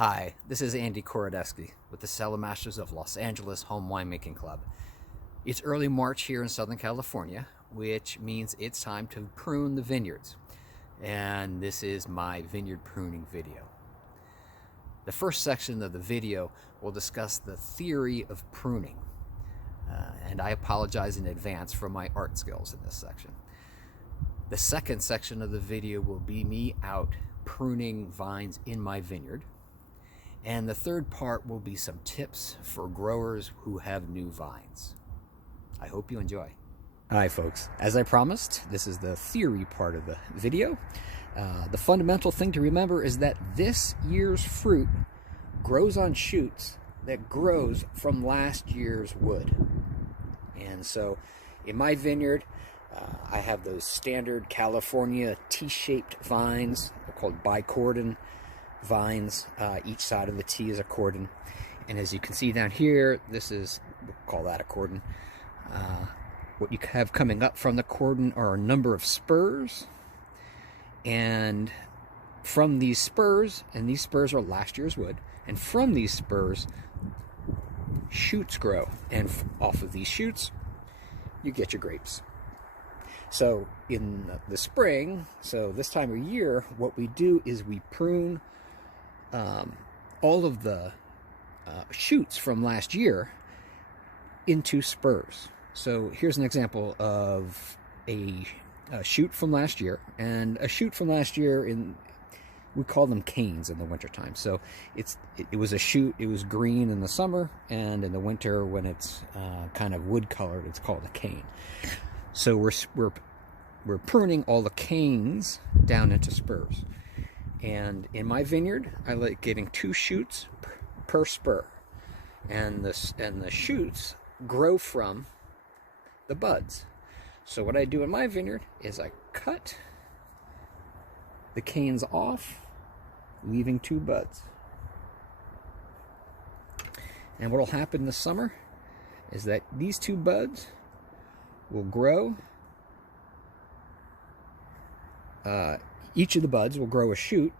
Hi, this is Andy Korodeski with the Cellarmasters of Los Angeles Home Winemaking Club. It's early March here in Southern California, which means it's time to prune the vineyards. And this is my vineyard pruning video. The first section of the video will discuss the theory of pruning. And I apologize in advance for my art skills in this section. The second section of the video will be me out pruning vines in my vineyard. And the third part will be some tips for growers who have new vines. I hope you enjoy. Hi folks, as I promised, this is the theory part of the video. The fundamental thing to remember is that this year's fruit grows on shoots that grows from last year's wood. And so in my vineyard, I have those standard California T-shaped vines. They're called bicordon vines. Each side of the T is a cordon, and as you can see down here, we'll call that a cordon. What you have coming up from the cordon are a number of spurs, and from these spurs, and these spurs are last year's wood, and from these spurs shoots grow, and off of these shoots you get your grapes. So in the spring, so this time of year, what we do is we prune all of the shoots from last year into spurs. So here's an example of a shoot from last year, and a shoot from last year, we call them canes in the wintertime. So it was a shoot, it was green in the summer, and in the winter when it's kind of wood colored, it's called a cane. So we're pruning all the canes down into spurs. And in my vineyard, I like getting 2 shoots per spur, and the shoots grow from the buds. So what I do in my vineyard is I cut the canes off, leaving 2 buds. And what will happen this summer is that these 2 buds will grow. Each of the buds will grow a shoot,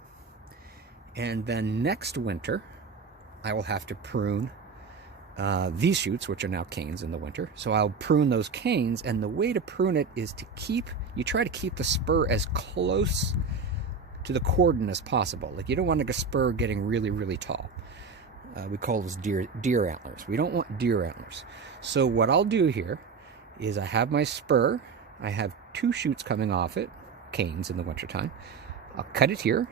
and then next winter I will have to prune these shoots, which are now canes in the winter. So I'll prune those canes, and the way to prune it is you try to keep the spur as close to the cordon as possible. Like, you don't want a spur getting really, really tall. We call those deer antlers. We don't want deer antlers. So what I'll do here is I have my spur, I have 2 shoots coming off it, canes in the wintertime. I'll cut it here,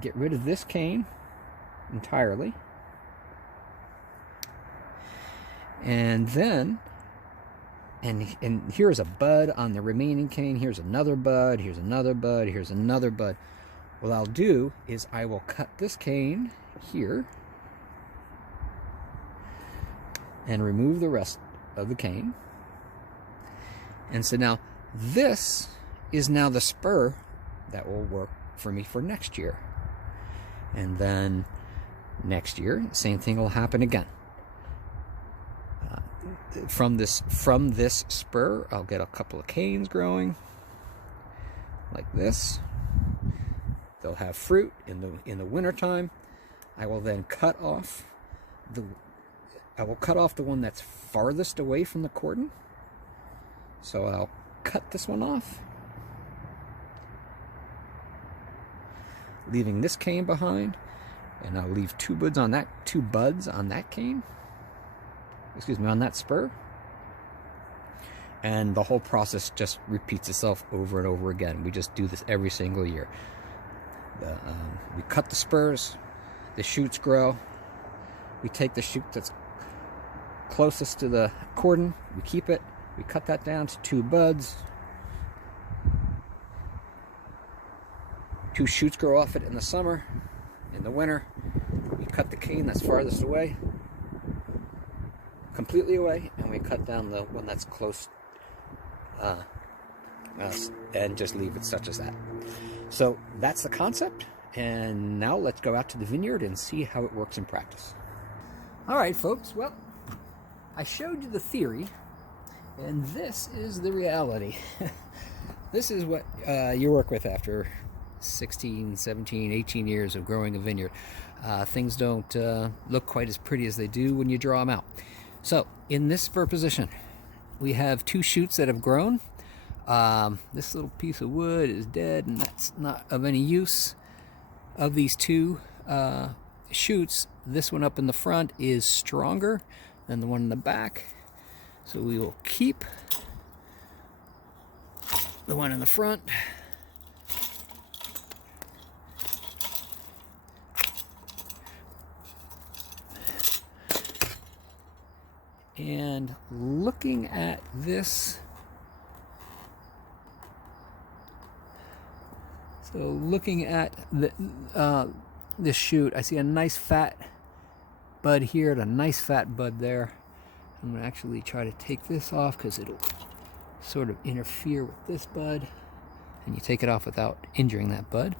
get rid of this cane entirely, and then and here's a bud on the remaining cane, here's another bud, here's another bud, here's another bud. What I'll do is I will cut this cane here and remove the rest of the cane. And so now this is now the spur that will work for me for next year. And then next year, same thing will happen again. From this spur, I'll get a couple of canes growing like this. They'll have fruit in the wintertime. I will then cut off the one that's farthest away from the cordon. So I'll cut this one off, leaving this cane behind, and I'll leave 2 buds on that cane. Excuse me, on that spur. And the whole process just repeats itself over and over again. We just do this every single year. We cut the spurs, the shoots grow. We take the shoot that's closest to the cordon, we keep it. We cut that down to 2 buds. 2 shoots grow off it in the summer. In the winter, we cut the cane that's farthest away, completely away, and we cut down the one that's close, and just leave it such as that. So that's the concept, and now let's go out to the vineyard and see how it works in practice. All right, folks, well, I showed you the theory, and this is the reality. This is what you work with after 16, 17, 18 years of growing a vineyard. Things don't look quite as pretty as they do when you draw them out. So in this spur position, we have 2 shoots that have grown. This little piece of wood is dead, and that's not of any use. Of these 2 shoots, this one up in the front is stronger than the one in the back. So we will keep the one in the front. And looking at this, so looking at this shoot, I see a nice fat bud here and a nice fat bud there. I'm going to actually try to take this off because it'll sort of interfere with this bud, and you take it off without injuring that bud.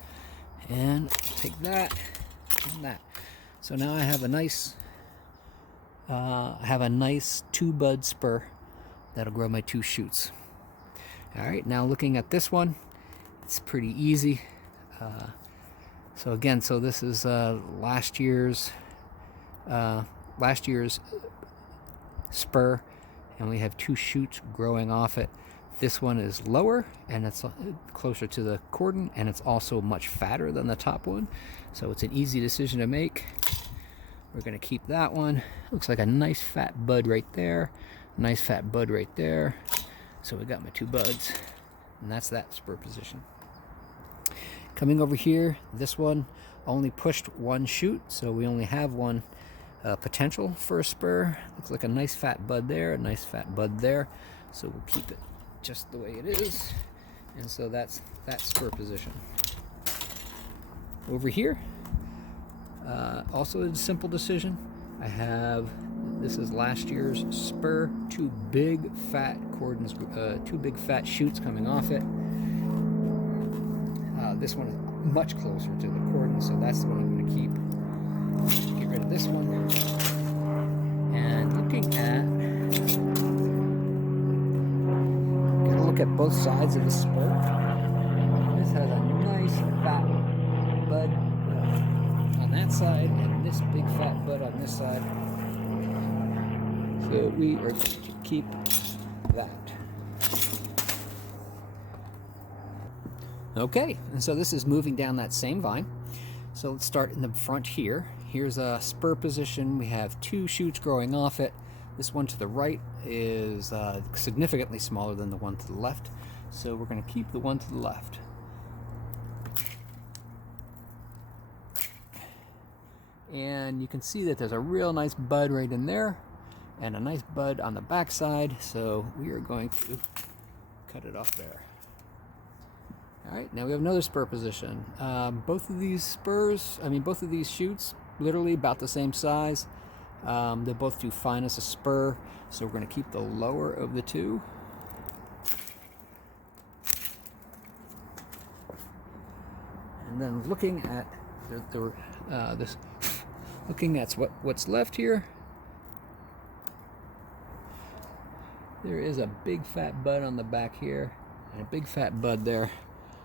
And take that and that. So now I have a nice 2-bud spur that'll grow my 2 shoots. All right, now looking at this one, it's pretty easy. So again, so this is last year's spur, and we have 2 shoots growing off it. This one is lower and it's closer to the cordon, and it's also much fatter than the top one, so it's an easy decision to make. We're going to keep that one. Looks like a nice fat bud right there, nice fat bud right there. So we got my 2 buds, and that's that spur position. Coming over here, this one only pushed 1 shoot, so we only have 1 potential for a spur. Looks like a nice fat bud there, a nice fat bud there. So we'll keep it just the way it is. And so that's that spur position. Over here, also a simple decision. I have, this is last year's spur, 2 big fat cordons, 2 big fat shoots coming off it. This one is much closer to the cordon, so that's the one I'm going to keep. Get rid of this one. And looking at, gotta look at both sides of the spur. This has a nice fat bud on that side, and this big fat bud on this side. So we are going to keep that. Okay, and so this is moving down that same vine. So let's start in the front here. Here's a spur position. We have 2 shoots growing off it. This one to the right is significantly smaller than the one to the left. So we're going to keep the one to the left. And you can see that there's a real nice bud right in there and a nice bud on the back side. So we are going to cut it off there. All right, now we have another spur position. Both of these shoots, literally about the same size. They both do fine as a spur, so we're going to keep the lower of the 2. And then looking at looking at what's left here, there is a big fat bud on the back here and a big fat bud there.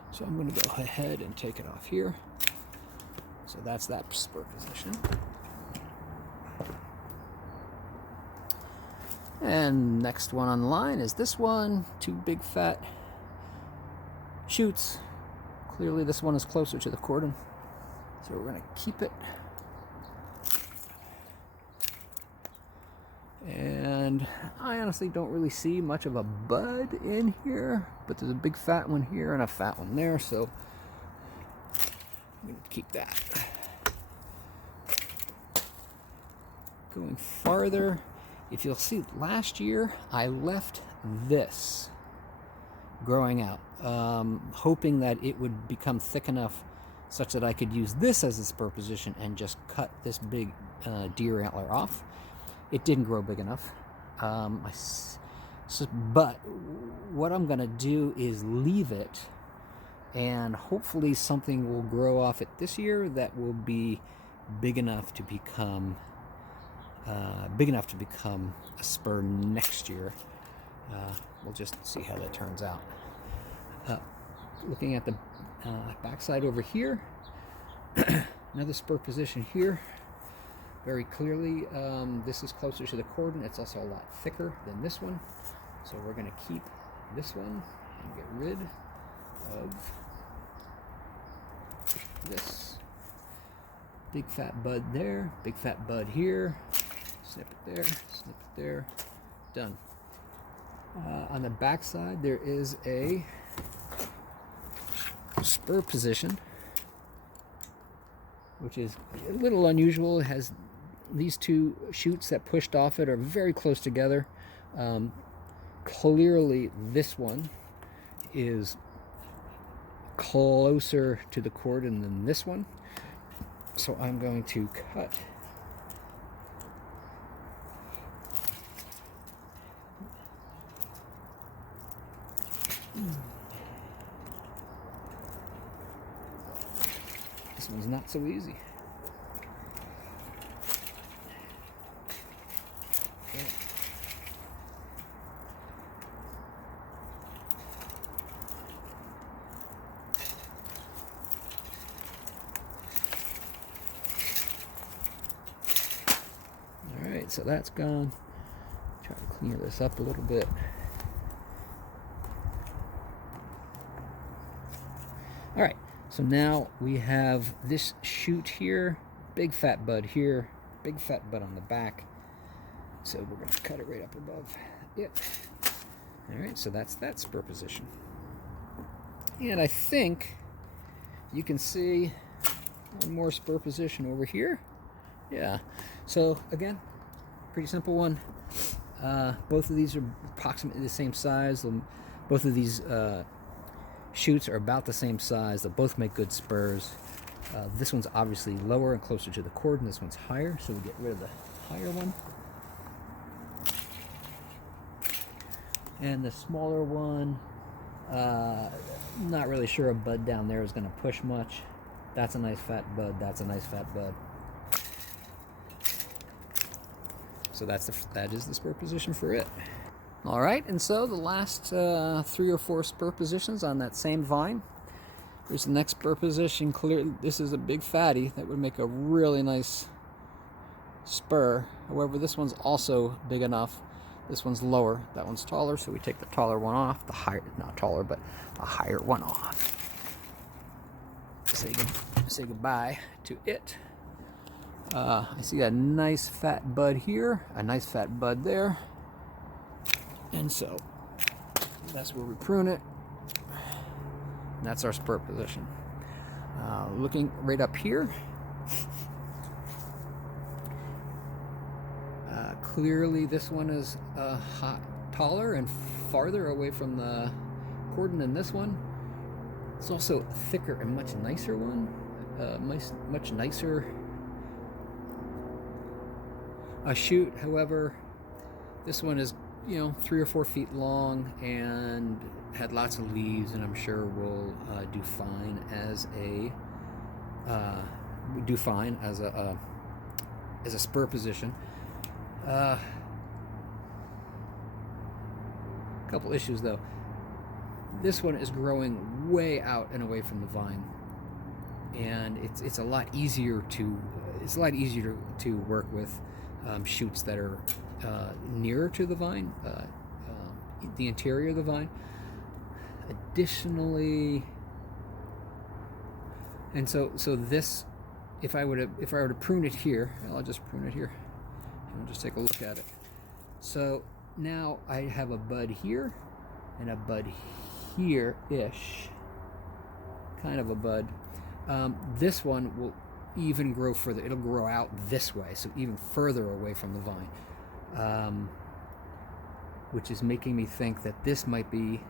So I'm going to go ahead and take it off here. So that's that spur position. And next one on the line is this one. 2 big fat shoots. Clearly this one is closer to the cordon, so we're going to keep it. And I honestly don't really see much of a bud in here, but there's a big fat one here and a fat one there, so I'm going to keep that. Going farther, if you'll see, last year I left this growing out, hoping that it would become thick enough such that I could use this as a spur position and just cut this big deer antler off. It didn't grow big enough. But what I'm going to do is leave it, and hopefully something will grow off it this year that will be big enough to become a spur next year. We'll just see how that turns out. Looking at the Backside over here, another spur position here. Very clearly, this is closer to the cordon. It's also a lot thicker than this one. So we're going to keep this one and get rid of this. Big fat bud there, big fat bud here. Snip it there, snip it there. Done. On the back side, there is a spur position, which is a little unusual. It has these two shoots that pushed off it are very close together. Clearly, this one is closer to the cordon than this one. So I'm going to cut this one's not so easy. Okay. Alright, so that's gone. Try to clean this up a little bit. Alright, so now we have this shoot here, big fat bud here, big fat bud on the back. So we're going to cut it right up above it. Alright, so that's that spur position. And I think you can see one more spur position over here. Yeah, so again, pretty simple one. Both of these are approximately the same size. Both of these shoots are about the same size. They'll both make good spurs. This one's obviously lower and closer to the cordon. This one's higher, so we get rid of the higher one. And the smaller one, not really sure a bud down there is going to push much. That's a nice fat bud. That's a nice fat bud. So that is the spur position for it. All right, and so the last 3 or 4 spur positions on that same vine. Here's the next spur position. Clearly, this is a big fatty that would make a really nice spur. However, this one's also big enough. This one's lower. That one's taller, so we take the taller one off. The higher, not taller, but a higher one off. Say goodbye to it. I see a nice fat bud here, a nice fat bud there. And so that's where we prune it. And that's our spur position. Looking right up here, clearly this one is taller and farther away from the cordon than this one. It's also a thicker and much nicer one, much nicer shoot. However, this one is 3 or 4 feet long and had lots of leaves, and I'm sure will do fine as a spur position. Couple issues though. This one is growing way out and away from the vine, and it's a lot easier to work with shoots that are nearer to the vine, the interior of the vine. Additionally, and so this, if I were to prune it here, I'll just prune it here and just take a look at it. So now I have a bud here and a bud here-ish, kind of a bud. This one will even grow further. It'll grow out this way, so even further away from the vine, which is making me think that this might be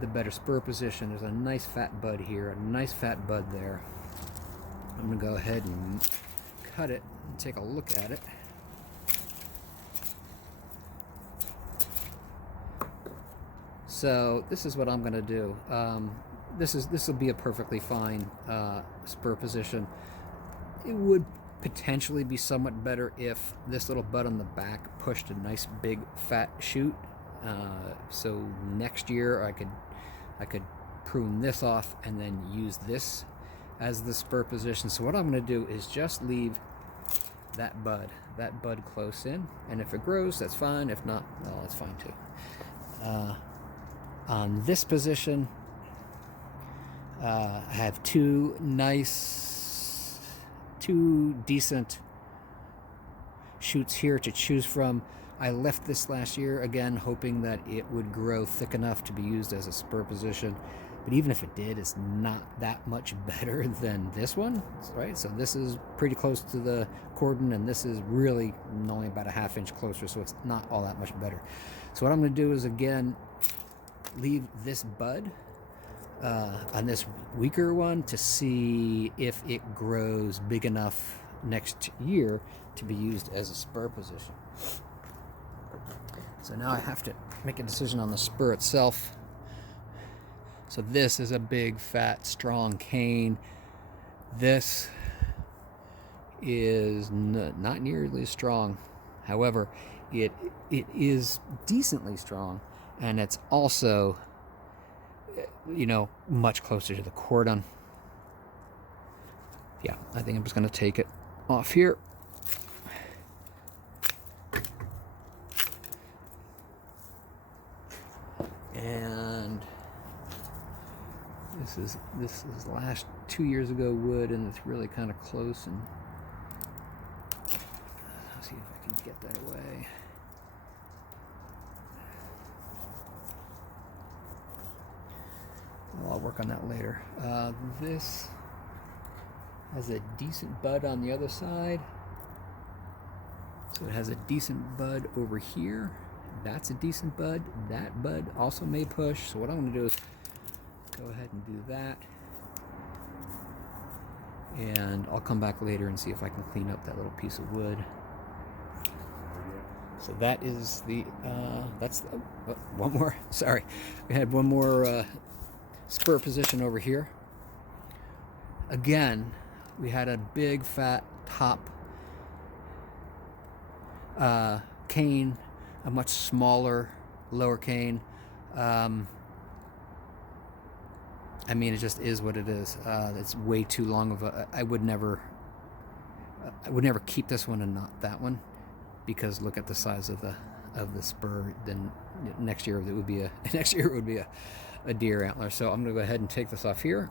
the better spur position. There's a nice fat bud here, a nice fat bud there. I'm going to go ahead and cut it and take a look at it. So this is what I'm going to do. This will be a perfectly fine spur position. It would potentially be somewhat better if this little bud on the back pushed a nice big fat shoot. So next year I could prune this off and then use this as the spur position. So what I'm going to do is just leave that bud close in, and if it grows, that's fine. If not, well, that's fine too. On this position, I have two decent shoots here to choose from. I left this last year, again, hoping that it would grow thick enough to be used as a spur position. But even if it did, it's not that much better than this one, right? So this is pretty close to the cordon, and this is really only about a ½ inch closer, so it's not all that much better. So what I'm going to do is, again, leave this bud on this weaker one to see if it grows big enough next year to be used as a spur position. So now I have to make a decision on the spur itself. So this is a big, fat, strong cane. This is not nearly as strong. However, it is decently strong, and it's also, you know, much closer to the cordon. Yeah, I think I'm just going to take it off here. And this is last 2 years ago wood, and it's really kind of close. And let's see if I can get that away. Well, I'll work on that later. This has a decent bud on the other side, so it has a decent bud over here. That's a decent bud. That bud also may push. So what I'm going to do is go ahead and do that, and I'll come back later and see if I can clean up that little piece of wood. So that is the one more. Sorry, we had one more spur position over here. Again, we had a big fat top cane, a much smaller lower cane. I mean, it just is what it is. It's way too long of a. I would never keep this one and not that one, because look at the size of the spur. Then next year it would be a deer antler. So I'm gonna go ahead and take this off here.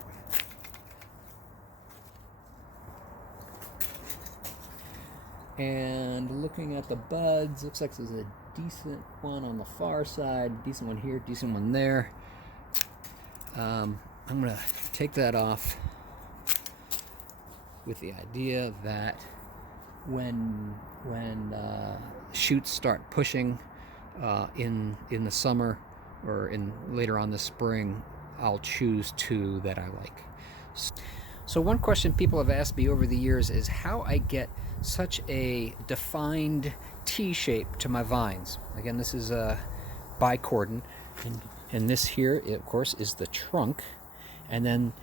And looking at the buds, looks like there's a decent one on the far side, decent one here, decent one there. I'm gonna take that off with the idea that when shoots start pushing in the summer or in later on this spring, I'll choose two that I like. So one question people have asked me over the years is how I get such a defined T shape to my vines. Again, this is a bicordon, and this here, of course, is the trunk, and then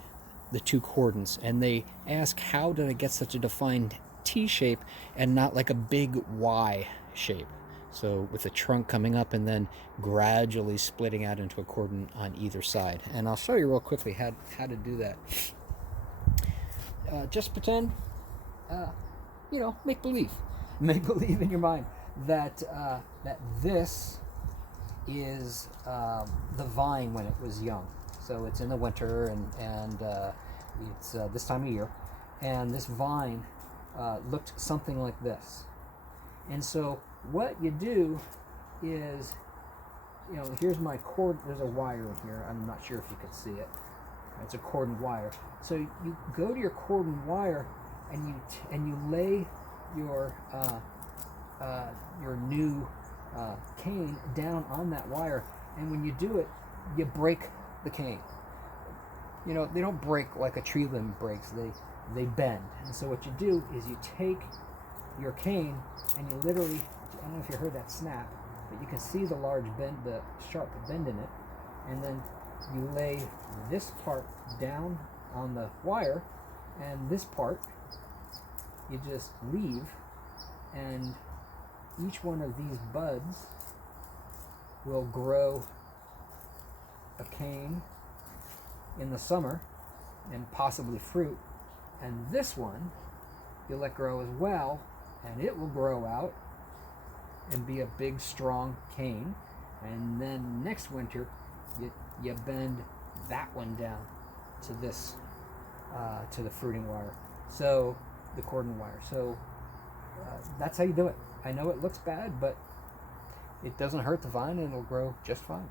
the two cordons. And they ask, how did I get such a defined T shape and not like a big Y shape? So with the trunk coming up and then gradually splitting out into a cordon on either side. And I'll show you real quickly how to do that. Just pretend, you know, make believe in your mind that that this is the vine when it was young. So it's in the winter, and it's this time of year, and this vine looked something like this. And so what you do is, you know, here's my cord. There's a wire in here. I'm not sure if you can see it. It's a cordon wire. So you go to your cordon wire, and you lay your new cane down on that wire. And when you do it, you break the cane. You know, they don't break like a tree limb breaks. They bend. And so what you do is you take your cane and you literally, I don't know if you heard that snap, but you can see the large bend, the sharp bend in it. And then you lay this part down on the wire, and this part you just leave, and each one of these buds will grow a cane in the summer and possibly fruit. And this one you'll let grow as well, and it will grow out and be a big, strong cane. And then next winter, you bend that one down to this, to the fruiting wire. So the cordon wire. So that's how you do it. I know it looks bad, but it doesn't hurt the vine, and it'll grow just fine.